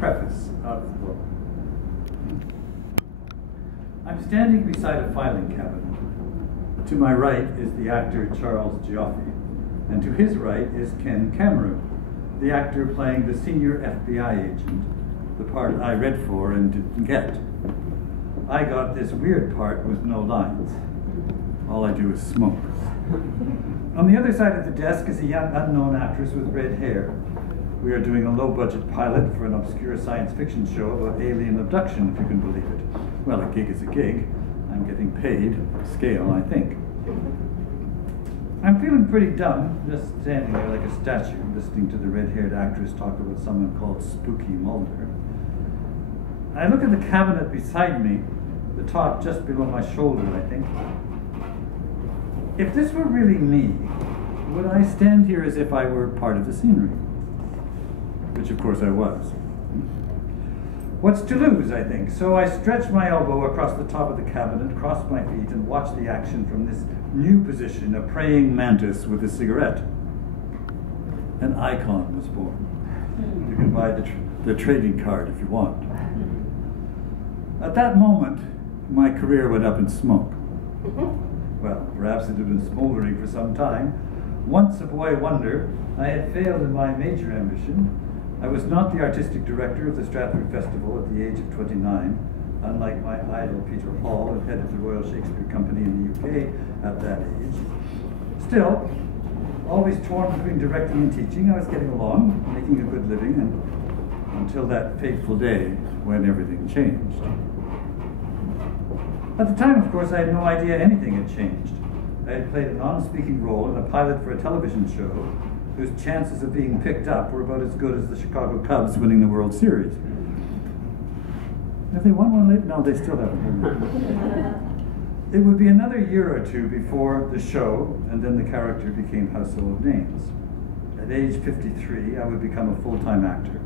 preface of the book. I'm standing beside a filing cabinet. To my right is the actor Charles Gioffi, and to his right is Ken Cameron, the actor playing the senior FBI agent, the part I read for and didn't get. I got this weird part with no lines. All I do is smoke. On the other side of the desk is a young unknown actress with red hair. We are doing a low-budget pilot for an obscure science fiction show about alien abduction, if you can believe it. Well, a gig is a gig. I'm getting paid, scale, I think. I'm feeling pretty dumb, just standing there like a statue, listening to the red-haired actress talk about someone called Spooky Mulder. I look at the cabinet beside me, the top just below my shoulder, I think. If this were really me, would I stand here as if I were part of the scenery? Which, of course, I was. What's to lose, I think. So I stretch my elbow across the top of the cabinet, cross my feet, and watch the action from this new position, a praying mantis with a cigarette. An icon was born. You can buy the trading card if you want. At that moment, my career went up in smoke. Well, perhaps it had been smoldering for some time. Once a boy wonder, I had failed in my major ambition. I was not the artistic director of the Stratford Festival at the age of 29, unlike my idol Peter Hall, and head of the Royal Shakespeare Company in the UK at that age. Still, always torn between directing and teaching, I was getting along, making a good living, and until that fateful day when everything changed. At the time, of course, I had no idea anything had changed. I had played a non-speaking role in a pilot for a television show whose chances of being picked up were about as good as the Chicago Cubs winning the World Series. Have they won one lately? No, they still haven't. It would be another year or two before the show, and then the character became household names. At age 53, I would become a full-time actor.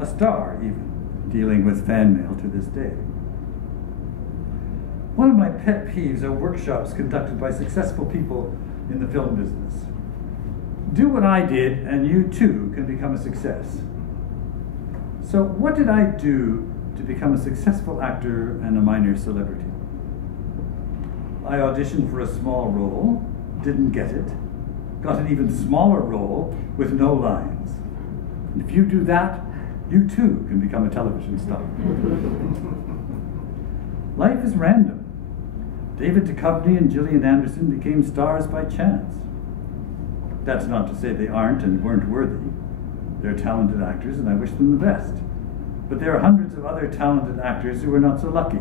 A star, even, dealing with fan mail to this day. One of my pet peeves are workshops conducted by successful people in the film business. Do what I did, and you too can become a success. So what did I do to become a successful actor and a minor celebrity? I auditioned for a small role, didn't get it, got an even smaller role with no lines. And if you do that, you too can become a television star. Life is random. David Duchovny and Gillian Anderson became stars by chance. That's not to say they aren't and weren't worthy. They're talented actors, and I wish them the best. But there are hundreds of other talented actors who are not so lucky.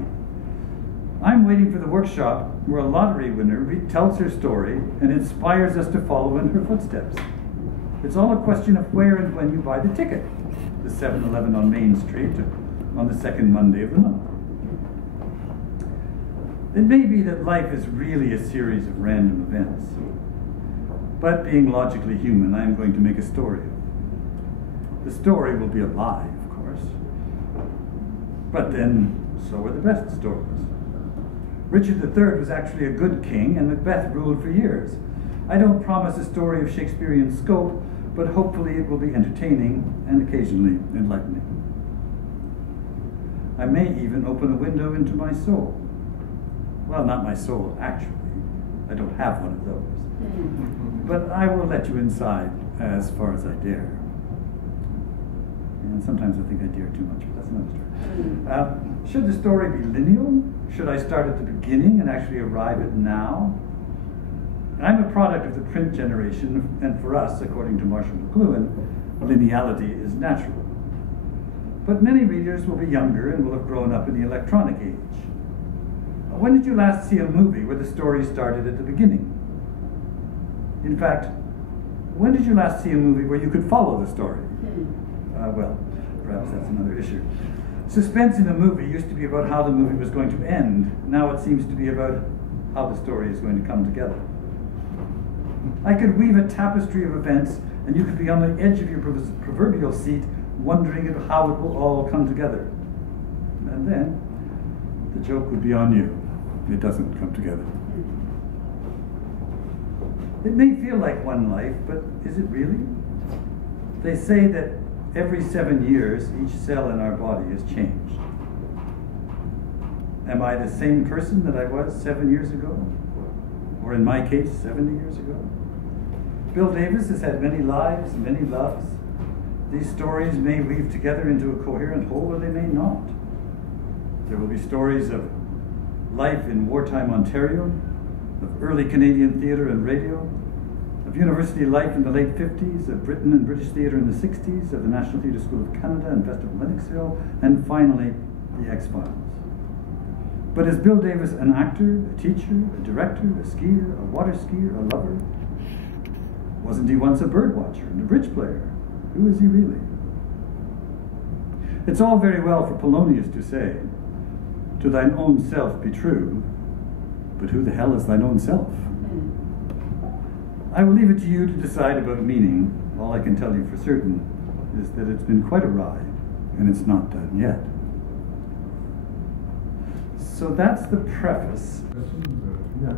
I'm waiting for the workshop where a lottery winner retells her story and inspires us to follow in her footsteps. It's all a question of where and when you buy the ticket. The 7-Eleven on Main Street on the second Monday of the month. It may be that life is really a series of random events. But being logically human, I am going to make a story of it. The story will be a lie, of course. But then, so are the best stories. Richard III was actually a good king, and Macbeth ruled for years. I don't promise a story of Shakespearean scope, but hopefully it will be entertaining and occasionally enlightening. I may even open a window into my soul. Well, not my soul, actually. I don't have one of those. But I will let you inside as far as I dare. And sometimes I think I dare too much, but that's another story. Should the story be lineal? Should I start at the beginning and actually arrive at now? I'm a product of the print generation, and for us, according to Marshall McLuhan, lineality is natural. But many readers will be younger and will have grown up in the electronic age. When did you last see a movie where the story started at the beginning? In fact, when did you last see a movie where you could follow the story? Well, perhaps that's another issue. Suspense in a movie used to be about how the movie was going to end. Now it seems to be about how the story is going to come together. I could weave a tapestry of events, and you could be on the edge of your proverbial seat, wondering how it will all come together. And then, the joke would be on you. It doesn't come together. It may feel like one life, but is it really? They say that every 7 years, each cell in our body is changed. Am I the same person that I was 7 years ago? Or in my case, 70 years ago? Bill Davis has had many lives, many loves. These stories may weave together into a coherent whole, or they may not. There will be stories of life in wartime Ontario, of early Canadian theatre and radio, of university life in the late 50s, of Britain and British theatre in the 60s, of the National Theatre School of Canada and Festival Lennoxville, and finally, the X-Files. But is Bill Davis an actor, a teacher, a director, a skier, a water skier, a lover? Wasn't he once a bird watcher and a bridge player? Who is he really? It's all very well for Polonius to say, "To thine own self be true," but who the hell is thine own self? I will leave it to you to decide about meaning. All I can tell you for certain is that it's been quite a ride, and it's not done yet. So that's the preface. Yeah.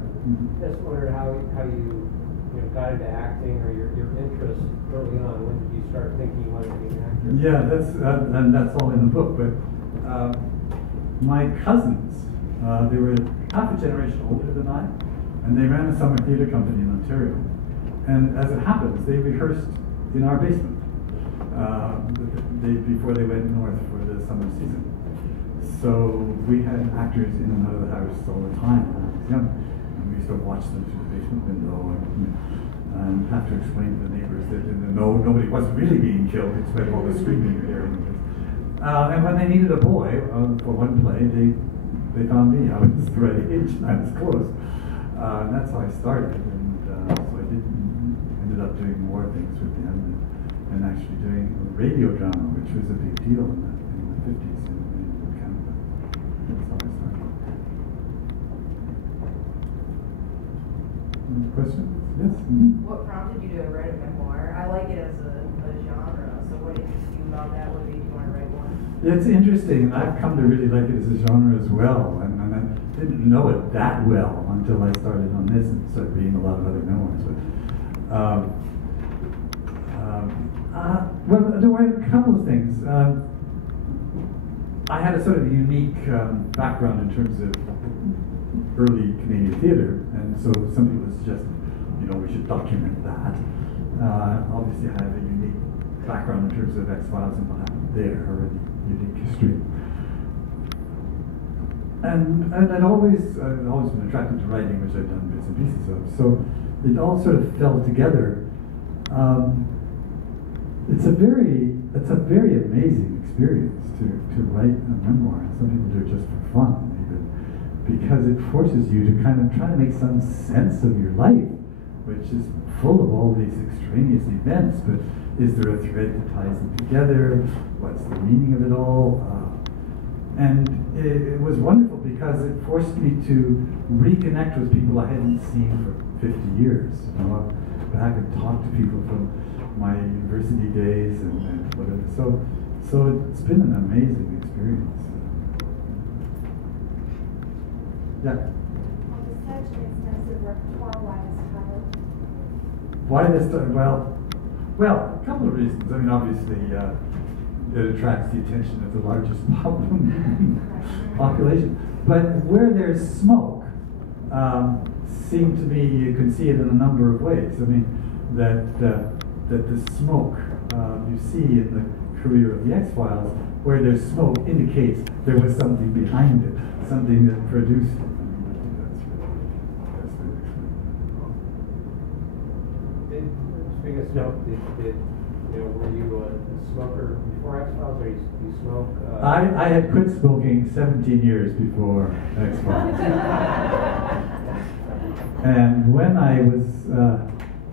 Just wondered how you got into acting, or your interest early on. When did you start thinking you wanted to be an actor? Yeah, and that's all in the book. But my cousins, they were half a generation older than I, and they ran a summer theatre company in Ontario. And as it happens, they rehearsed in our basement before they went north for the summer season. So we had actors in and out of the house all the time when I was young. And we used to watch them through the basement window and have to explain to the neighbors that nobody wasn't really being killed, despite all the screaming you're hearing. And when they needed a boy for one play, they found me. I was the right age and I was close. And that's how I started. And so I ended up doing more things with them and actually doing radio drama, which was a big deal in the 50s in Canada. That's how I started. Any questions? Yes? Mm-hmm. What prompted you to write a memoir? I like it as a genre, so what interests you about that? What made you want to write one? It's interesting. I've come to really like it as a genre as well, and I didn't know it that well until I started on this and started reading a lot of other memoirs. But, well, there were a couple of things. I had a sort of unique background in terms of early Canadian theatre, and so some people suggested, we should document that. Obviously, I have a unique background in terms of X-Files and what happened there, or a unique history. And I'd always been attracted to writing, which I'd done bits and pieces of. So it all sort of fell together. It's a very amazing experience to write a memoir. Some people do it just for fun, even, because it forces you to kind of try to make some sense of your life, which is full of all these extraneous events. But is there a thread that ties them together? What's the meaning of it all? And it was wonderful because it forced me to reconnect with people I hadn't seen for 50 years. Back and talk to people from my university days and whatever. So it's been an amazing experience. Yeah. With such an extensive repertoire, why this title? Why this title? Well, a couple of reasons. I mean, obviously, it attracts the attention of the largest population. But where there's smoke, seem to be, you can see it in a number of ways. I mean, that the smoke you see in the career of the X-Files, where there's smoke indicates there was something behind it, something that produced it. Speaking of smoke, were you a smoker before X-Files, or you smoke? I had quit smoking 17 years before X-Files. And when I was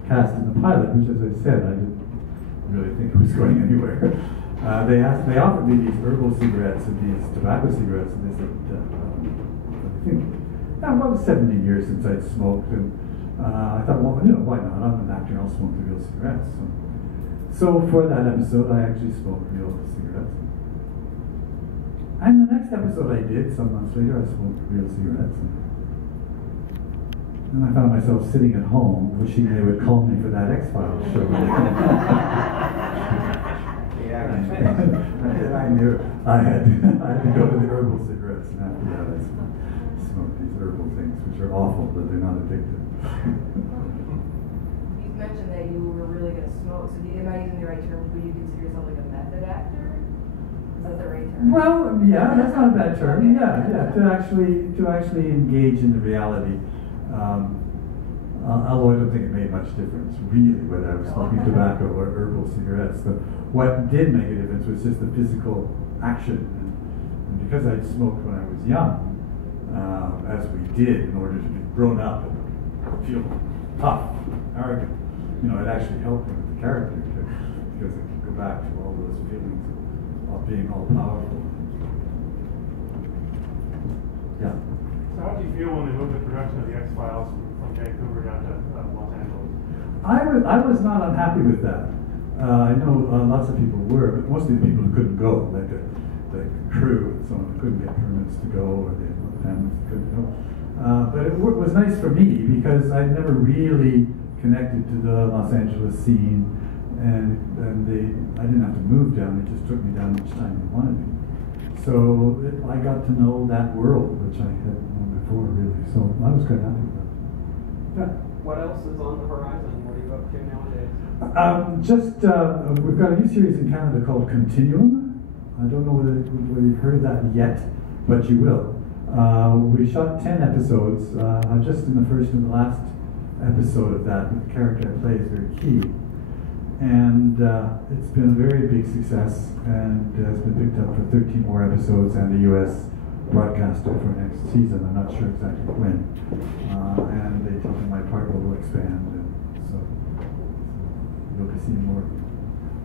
cast in the pilot, which, as I said, I didn't really think it was going anywhere, they offered me these herbal cigarettes and these tobacco cigarettes, and they said, I think, well, it was 17 years since I'd smoked, and I thought, well, why not? I'm an actor, I'll smoke the real cigarettes. So for that episode, I actually smoked real cigarettes. And the next episode I did, some months later, I smoked real cigarettes. And I found myself sitting at home wishing they would call me for that X-Files show. Yeah, And I knew I had to go to the herbal cigarettes, and after that I smoked these herbal things, which are awful, but they're not addictive. You mentioned that you were really going to smoke, so am I using the right term? Would you consider yourself like a method actor? Is that the right term? Well, yeah, that's not a bad term. Yeah, to actually engage in the reality. Although I don't think it made much difference, really, whether I was smoking tobacco or herbal cigarettes. What did make a difference was just the physical action. And because I'd smoked when I was young, as we did in order to be grown up and feel tough, arrogant, it actually helped me with the character because I could go back to all those feelings of being all powerful. Yeah. So how did you feel when they moved the production of the X-Files from Vancouver down to Los Angeles? I was not unhappy with that. I know lots of people were, but mostly the people who couldn't go, like the crew and so on, who couldn't get permits to go, or the families who couldn't go. But it was nice for me because I'd never really connected to the Los Angeles scene, and I didn't have to move down. They just took me down each time they wanted me. So I got to know that world, which I had known before, really. So I was quite happy with that. Yeah. What else is on the horizon? What are you up to nowadays? We've got a new series in Canada called Continuum. I don't know whether you've heard of that yet, but you will. We shot 10 episodes. I'm just in the first and the last episode of that. The character I play is very key. And it's been a very big success, and it's been picked up for 13 more episodes and the US broadcaster for next season. I'm not sure exactly when. And they told me my part will expand, and so you'll be seeing more.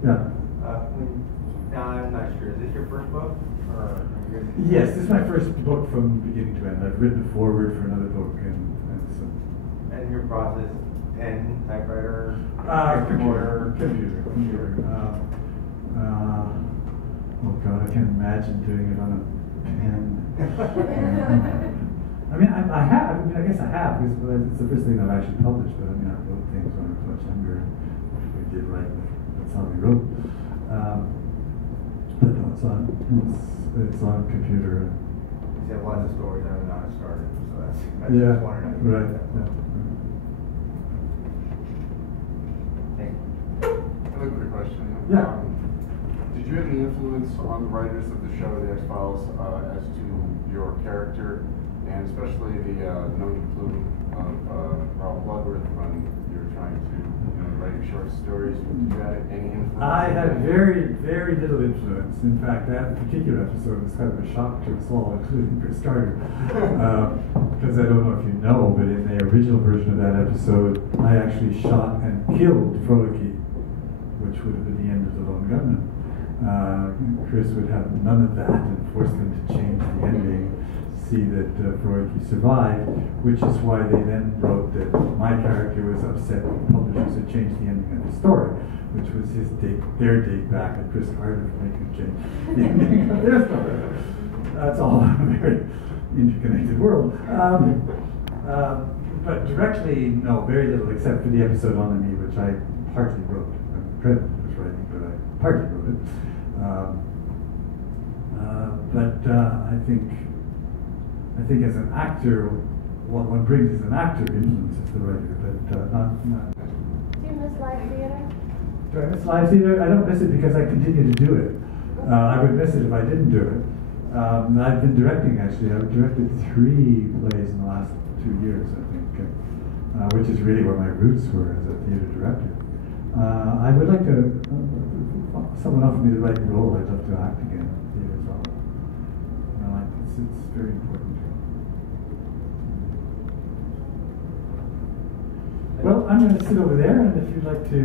Yeah. I'm not sure. Is this your first book? Yes, this is my first book from beginning to end. I've written a foreword for another book, and so. And your process, pen, typewriter, computer. Oh God, I can't imagine doing it on a pen. I mean, I have. I guess I have, because it's the first thing I've actually published. But I mean, I wrote things when I was much younger. We did write. That's how we wrote. But no, it's on computer. You have lots of stories. I don't know how to start it, so that's Yeah. just wondering. Right. Yeah. Another quick question. Yeah. Did you have any influence on the writers of the show, The X-Files, as to your character, and especially the known plume of Rob Bloodworth when you were trying to write your short stories? Did you have any influence? I had very, very little influence. In fact, that particular episode was kind of a shock to us all, including Chris Carter. Because I don't know if you know, but in the original version of that episode, I actually shot and killed Frolicki, which would have been the end of The Lone Gunman. Chris would have none of that and force them to change the ending, see that Frolicki survived, which is why they then wrote that my character was upset that the publishers had changed the ending of the story, which was their date back at Chris Carter for making a change the ending of their story. That's all a very interconnected world. But directly, no, very little, except for the episode on me, which I partly wrote. I'm credited with writing, but I partly wrote it. I think as an actor, what one brings as an actor influences the writer, but not. Do you miss live theater? Do I miss live theater? I don't miss it because I continue to do it. I would miss it if I didn't do it. I've been directing, actually. I've directed 3 plays in the last 2 years, I think, which is really where my roots were as a theater director. I would like to, someone offered me the right role, I'd love to act again in theater as well. It's very important. Well, I'm going to sit over there, and if you'd like me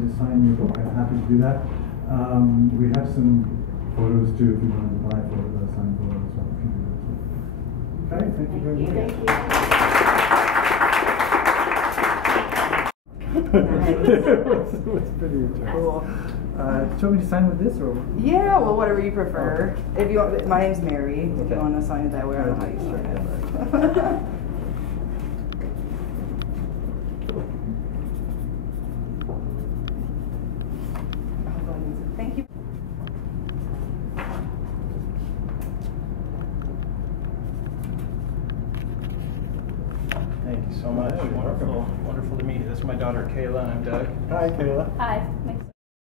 to sign your book, I'm happy to do that. We have some photos too, if you wanted to buy photos, signed photos, so we can do that too. Okay, thank you very much. It was pretty cool. Do you want me to sign with this or? Yeah, well, whatever you prefer. If you want, my name's Mary. If Okay. you want to sign it that way, I don't know how you start it. But. Thank you so much. You're Wonderful, welcome. wonderful to meet you. This is my daughter Kayla, and I'm Doug. Hi, Kayla. Hi, nice